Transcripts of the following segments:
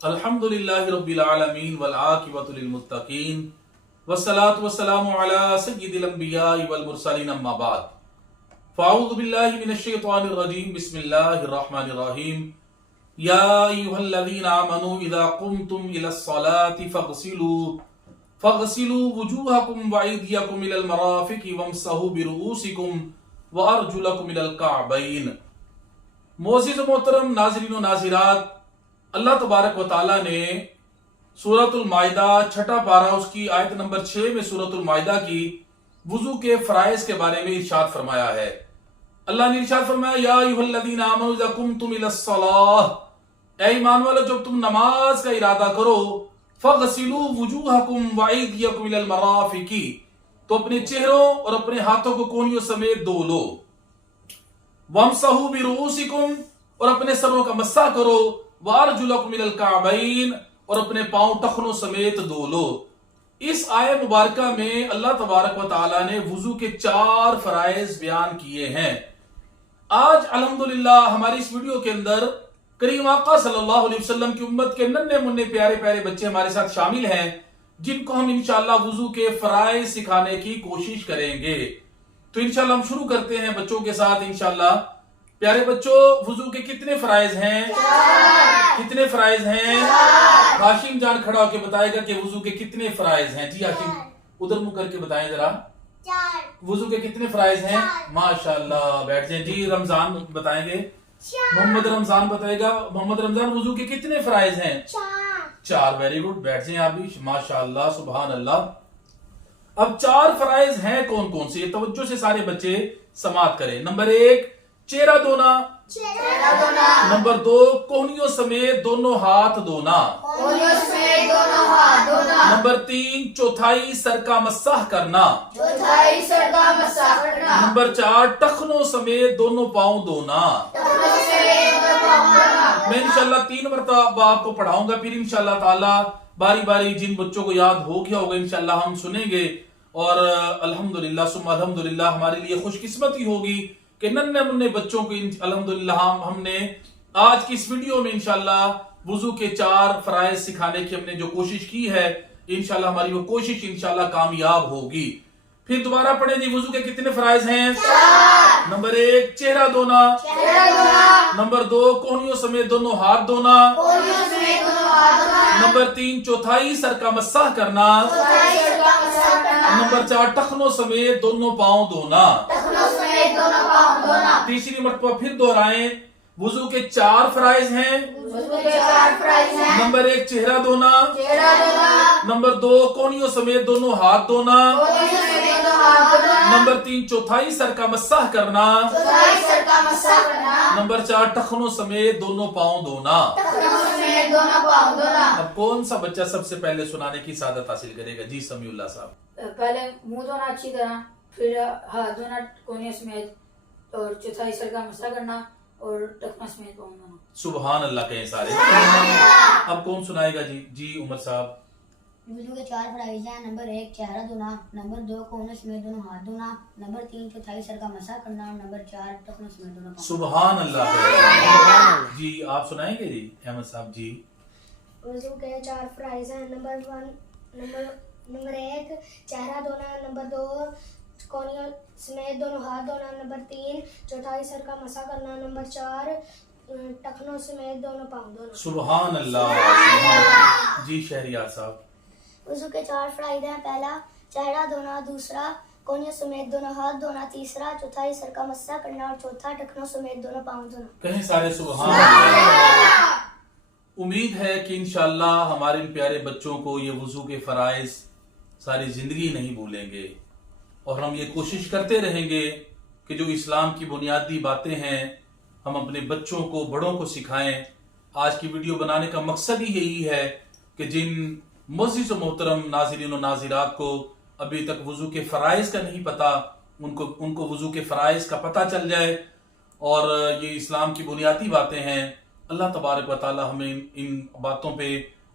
अल्हम्दुलिल्लाहि रब्बिल आलमीन वल आकिबतु लिल मुत्तकीन वस्सलातु वस्सलामु अला सय्यिदिल अंबियाइ वल मुरसलीन अम्मा बाद फ़अऊज़ु बिल्लाहि मिनश शैतानिर रजीम बिस्मिल्लाहिर रहमानिर रहीम या अय्युहल्लज़ीना आमनू इज़ा क़ुमतुम इलस सलाति फ़ग़सिलू वुजूहकुम व अयदियकुम इलल मराफ़िक़ि वम्सहू बिरुऊसिकुम व अर्जुलकुम इलल कअबैन। मोअज़्ज़िज़ व मोहतरम नाज़रीन व नाज़िरात, अल्लाह तबारक व ताला ने सूरतुल माइदा छठा पारा उसकी आयत नंबर 6 में सूरतुल माइदा की वुजू के फराइज के बारे में इरशाद फरमाया है। अल्लाह ने इरशाद फरमाया या अय्युहल्लज़ीना आमनू इज़ा कुमतुम इलस्सलाह, ऐ ईमान वालों जब तुम नमाज का इरादा करो, फ़ग़सिलू वुजूहकुम व अयदियकुम इलल मराफ़िक़ि, तो अपने चेहरों और अपने हाथों को कोहनियों समेत धो लो। वम्सहू बिरुऊसिकुम, और अपने सरों का मस्सा करो। वारजुलकुम इलल कअबैन, और अपने पांव टखनों समेत धो लो। इस आयत मुबारका में अल्लाह तबारक व ताला ने वुजू के 4 फराइज बयान किए हैं। आज अल्हम्दुलिल्लाह हमारी इस वीडियो के अंदर करीम आका सल्लल्लाहु अलैहि वसल्लम की उम्मत के नन्हे मुन्ने प्यारे प्यारे बच्चे हमारे साथ शामिल हैं, जिनको हम इंशाअल्लाह वुजू के फराइज सिखाने की कोशिश करेंगे। तो इंशाअल्लाह हम शुरू करते हैं बच्चों के साथ इंशाअल्लाह। प्यारे बच्चों, वुजू के कितने फराइज हैं? कितने फराइज हैं? हाशिम जान खड़ा होकर बताएगा कि वुजू के कितने फराइज हैं। जी हाशिम, उधर मुंह करके बताएं जरा। 4। वुजू के कितने फराइज हैं? माशाअल्लाह, बैठ जाएं। जी रमजान बताएंगे। मोहम्मद रमजान बताएगा। मोहम्मद रमजान, वुजू के कितने फराइज हैं? 4। वेरी गुड, बैठ जाएं आप भी। माशाअल्लाह, सुभान अल्लाह। अब 4 फराइज हैं कौन कौन से? तवज्जो से सारे बच्चे समात करें। नंबर 1 चेहरा धोना। नंबर 2 कोहनियों समेत दोनों हाथ धोना। नंबर 3 चौथाई सर का मस्साह करना। नंबर 4 टखनों समेत दोनों पांव धोना। मैं इंशाल्लाह 3 मरतबा आपको पढ़ाऊंगा, फिर इंशाल्लाह ताला बारी बारी जिन बच्चों को याद हो गया होगा इंशाल्लाह हम सुनेंगे। और अल्हम्दुलिल्लाह सुम्मा अल्हम्दुलिल्लाह हमारे लिए खुशकिस्मती होगी कि नन्हे मुन्ने बच्चों को अल्हम्दुलिल्लाह हमने आज की इस वीडियो में इंशाल्लाह वुजू के 4 फराइज सिखाने की हमने जो कोशिश की है, इंशाल्लाह हमारी वो कोशिश इंशाल्लाह कामयाब होगी। फिर दोबारा पढ़ें जी, वुजू के कितने फराइज हैं? 4। नंबर 1 चेहरा धोना। नंबर 2 कोहनियों समेत दोनों हाथ धोना। नंबर 3 चौथाई सर का मस्साह करना। नंबर 4 टखनों समेत दोनों पांव धोना। तीसरी मरतबा फिर दोहराएं, वुजू के 4 फराइज हैं। नंबर 1 चेहरा धोना। नंबर 2 कोहनियों समेत दोनों हाथ धोना। नंबर 3 चौथाई सर का मस्साह करना। नंबर 4 टखनों समेत दोनों पांव धोना। अब कौन सा बच्चा सबसे पहले सुनाने की सादत हासिल करेगा? जी समीउल्लाह साहब। पहले मुंह धोना अच्छी तरह, फिर हाथ धोना कोने समेत, और चौथाई सर का मसा करना, और टखना समेत पाँव धोना। सुभान अल्लाह कहें सारे। अब कौन सुनाएगा जी? जी उमर साहब। वुजू के 4 फराइज हैं। नंबर 1 चेहरा धोना। नंबर 2 कोहनियों समेत दोनों हाथ धोना। नंबर 3 चौथाई सर का मसा करना। नंबर 4 टखनों समेत दोनों पाँव। सुभान अल्लाह। जी आप सुनाएंगे जी अहमद साहब। जी वुजू के 4 फराइज हैं। नंबर 1 चेहरा धोना। नंबर 2 कोहनियों समेत दोनों हाथ धोना। नंबर 3 चौथाई सर का मसा करना। नंबर 4 टखनों समेत दोनों पाँव धोना। सुभान अल्लाह। जी शहरियार साहब। वुजू के 4 फराइज हैं। पहला चेहरा धोना। दूसरा कोहनियों समेत दोनों हाथ धोना। तीसरा चौथाई सर का मस्सा करना। और चौथा टखनों समेत दोनों पाँव धोना। कहीं सारे सुभान अल्लाह। उम्मीद है कि इंशाअल्लाह हमारे इन प्यारे बच्चों को ये वुजू के फराइज सारी जिंदगी नहीं भूलेंगे, और हम ये कोशिश करते रहेंगे कि जो इस्लाम की बुनियादी बातें हैं हम अपने बच्चों को, बड़ों को सिखाएं। आज की वीडियो बनाने का मकसद ही यही है कि जिन मुअज़्ज़िज़ व मोहतरम नाज़रीन व नाज़िरात को अभी तक वुजू के फराइज का नहीं पता, उनको वुजू के फराइज का पता चल जाए। और ये इस्लाम की बुनियादी बातें हैं। अल्लाह तबारक व ताला हमें इन बातों पे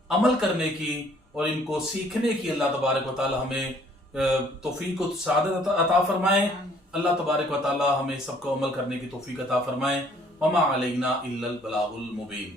अमल करने की और इनको सीखने की अल्लाह तबारक व ताला हमें तौफीक व सआदत अता फरमाए। अल्लाह तबारक व ताला हमें सबको अमल करने की तौफीक अता फरमाए। वमा अलैना इल्लल बलागुल मुबीन।